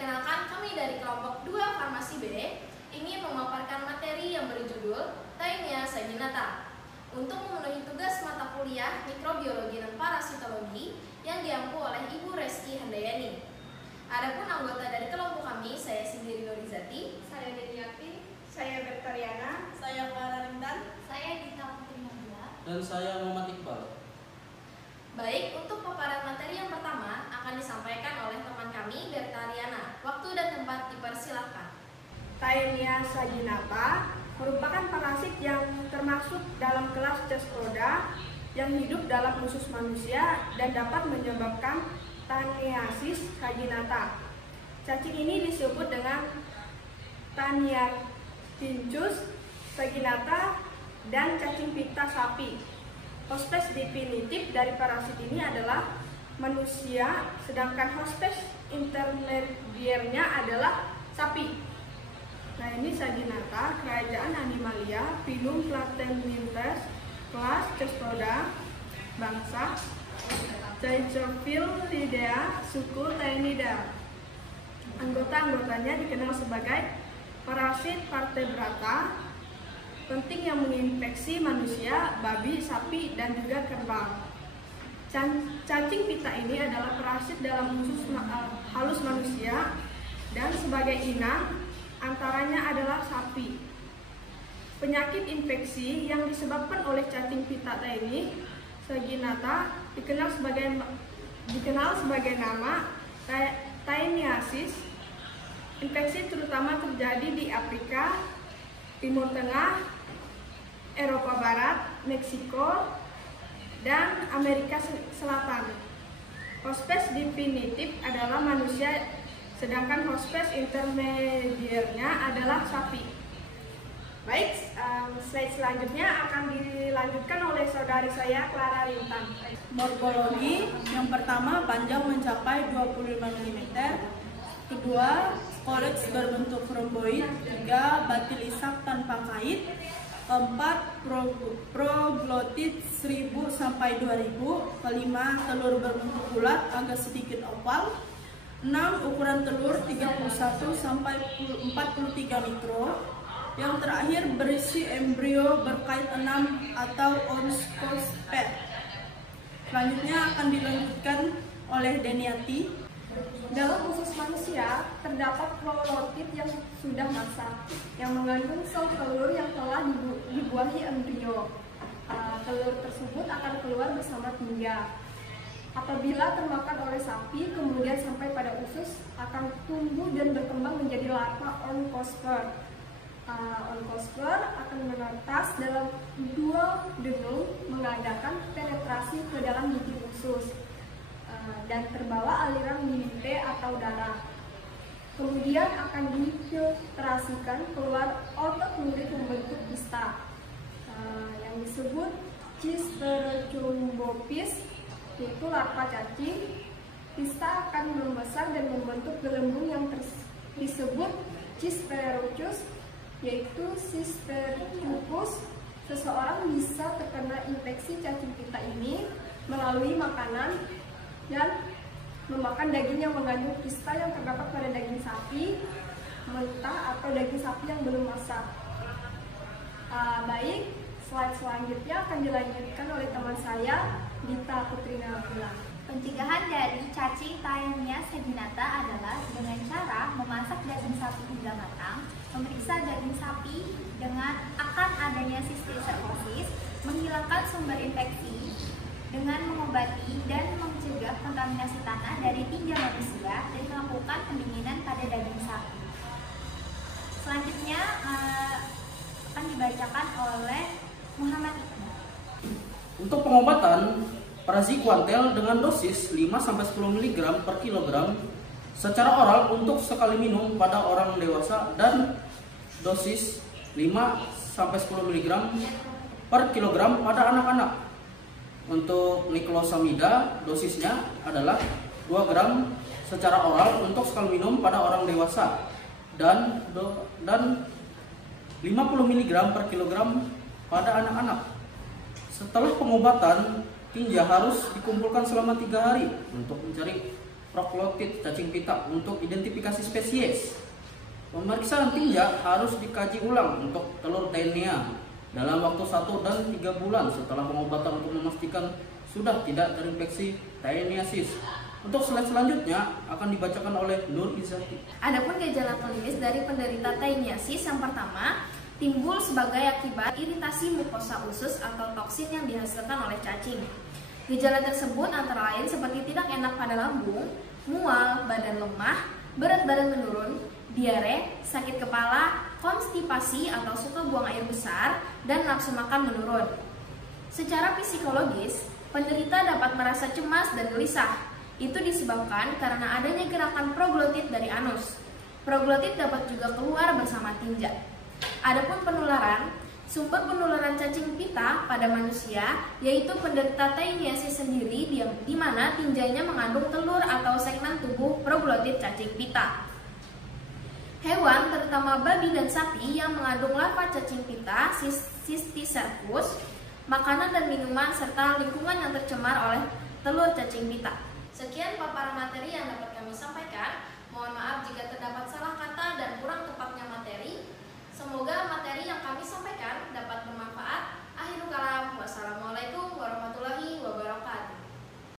Perkenalkan, kami dari kelompok 2 Farmasi B ingin memaparkan materi yang berjudul Taenia saginata untuk memenuhi tugas mata kuliah Mikrobiologi dan Parasitologi yang diampu oleh Ibu Reski Handayani. Adapun anggota dari kelompok kami, saya sendiri Norizati, saya Deniati, saya Bertariana, saya Clara Rindan, saya Dita Putri Nabila, dan saya Muhammad Iqbal. Baik, untuk paparan materi yang pertama akan disampaikan oleh teman kami, Bertariana. Waktu dan tempat dipersilahkan. Taenia saginata merupakan parasit yang termasuk dalam kelas Cestoda yang hidup dalam usus manusia dan dapat menyebabkan Taniasis saginata. Cacing ini disebut dengan Taniatinchus saginata dan cacing pita sapi. Hospes definitif dari parasit ini adalah manusia, sedangkan hospes intermediernya adalah sapi. Nah, ini saginata, kerajaan Animalia, Phylum Platyhelminths, kelas Cestoda, bangsa Caecophilidea, suku Taenidae. Anggota-anggotanya dikenal sebagai parasit vertebrata, penting yang menginfeksi manusia, babi, sapi, dan juga kerbau. Cacing pita ini adalah parasit dalam usus halus manusia dan sebagai inang antaranya adalah sapi. Penyakit infeksi yang disebabkan oleh cacing pita ini saginata dikenal sebagai nama Taeniasis. Infeksi terutama terjadi di Afrika, Timur Tengah, Eropa Barat, Meksiko, dan Amerika Selatan. Hospes definitif adalah manusia, sedangkan hospes intermediernya adalah sapi. Baik, slide selanjutnya akan dilanjutkan oleh saudari saya, Clara Rindan. Morfologi yang pertama, panjang mencapai 25 mm. Kedua, koreks berbentuk romboid. Tiga, batilisak tanpa kait. Keempat, proglotit 1000 sampai 2000. Kelima, telur berbentuk bulat agak sedikit oval. 6, ukuran telur 31 sampai 43 mikro. Yang terakhir, berisi embrio berkait 6 atau oncosphere. Selanjutnya akan dilanjutkan oleh Deniati. Dalam usus manusia terdapat prolotit yang sudah masak, yang mengandung sel telur yang telah dibuahi embrio. Telur tersebut akan keluar bersama tinja. Apabila termakan oleh sapi, kemudian sampai pada usus, akan tumbuh dan berkembang menjadi larva oncosphere. Oncosphere akan menetas dalam dua dengung, mengadakan penetrasi ke dalam gigi usus dan terbawa aliran limfe atau darah. Kemudian akan difiltrasikan keluar otot lurik membentuk kista yang disebut Cistercombopis, yaitu larva cacing. Kista akan membesar dan membentuk gelembung yang disebut Cistercoccus, yaitu Cistercoccus. Seseorang bisa terkena infeksi cacing pita ini melalui makanan dan memakan daging yang mengandung kista yang terdapat pada daging sapi mentah atau daging sapi yang belum masak. Baik, slide selanjutnya akan dilanjutkan oleh teman saya, Dita Putri Nabila. Pencegahan dari cacing Taenia saginata adalah dengan cara memasak daging sapi hingga matang, memeriksa daging sapi dengan akan adanya sistiserkosis, menghilangkan sumber infeksi dengan mengobati dan mencegah kontaminasi tanah dari tinja manusia dan melakukan pendinginan pada daging sapi. Selanjutnya akan dibacakan oleh Muhammad Iqbal. Untuk pengobatan, praziquantel dengan dosis 5-10 mg per kilogram secara oral untuk sekali minum pada orang dewasa dan dosis 5-10 mg per kilogram pada anak-anak. Untuk niklosamida dosisnya adalah 2 gram secara oral untuk sekali minum pada orang dewasa dan 50 mg per kilogram pada anak-anak. Setelah pengobatan, tinja harus dikumpulkan selama 3 hari untuk mencari proglotid cacing pita untuk identifikasi spesies. Pemeriksaan tinja harus dikaji ulang untuk telur Taenia dalam waktu 1 dan 3 bulan setelah pengobatan untuk memastikan sudah tidak terinfeksi Taeniasis. Untuk slide selanjutnya akan dibacakan oleh Nur Izati. Adapun gejala klinis dari penderita Taeniasis yang pertama, timbul sebagai akibat iritasi mukosa usus atau toksin yang dihasilkan oleh cacing. Gejala tersebut antara lain seperti tidak enak pada lambung, mual, badan lemah, berat badan menurun, diare, sakit kepala, konstipasi atau suka buang air besar, dan nafsu makan menurun. Secara psikologis, penderita dapat merasa cemas dan gelisah. Itu disebabkan karena adanya gerakan proglotid dari anus. Proglotid dapat juga keluar bersama tinja. Adapun penularan, sumber penularan cacing pita pada manusia yaitu penderita Taeniasis sendiri di mana tinjanya mengandung telur atau segmen tubuh proglotid cacing pita. Hewan, terutama babi dan sapi yang mengandung larva cacing pita, Cysticercus, makanan dan minuman serta lingkungan yang tercemar oleh telur cacing pita. Sekian paparan materi yang dapat kami sampaikan. Mohon maaf jika terdapat salah kata dan kurang tepatnya materi.